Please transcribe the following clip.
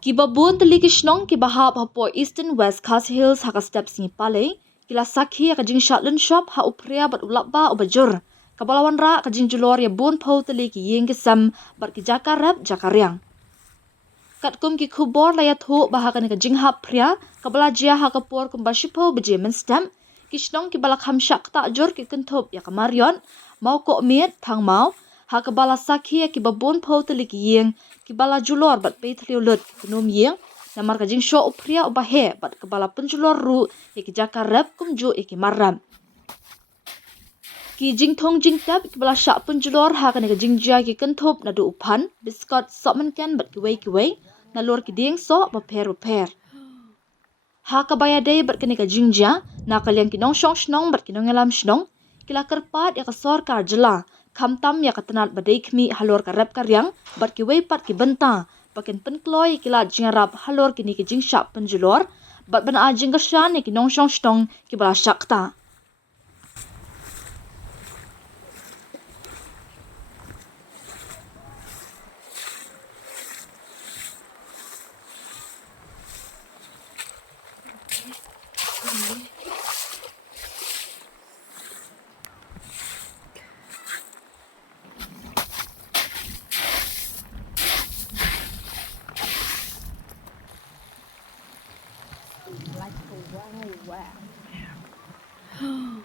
Kibabun teli kishnong kibahap hapo Eastern West Khas Hills haka steps ni pale kila sakhi ka jing shatlun shop ha upria bat ulapba ubajur kabalawan ra ka jing julor ya bun po teli ki yeng kisam bat ki jakarab jakariang katkum ki khubor la ya thu bahaka ni ka jing hap pria kabala jia ha kapor kum bashipo beje men stem kishnong ki balak hamshak ta jur ki kentup ya kamarion mau ko miet thang mau ha kabala sakhi ki babun po teli ki yeng kibala julor bat pe thliulut kunum yeng namar ka jing sho upria ubahe bat kebala penjulor ru ki jakarab kumju ki maram ki jing thong jing tap kibala sha penjulor ha ka jing jia ki kentup na du upan biskot sokmen ken bat ki wei na lor ki ding so ba per ha ka baya dei bat ka jing jia na kalyang ki nong shong shnong bat ki nong elam shnong kila kerpat ya ka sor kar jela kamtam ya katanat badai kmi halor ka rap karyang bat ki wei pat ki benta pakin penkloy kila jingarap halor kini ki jing shap penjulor bat ban a jing gashan ki nong shong shtong ki bala shakta Like a wow.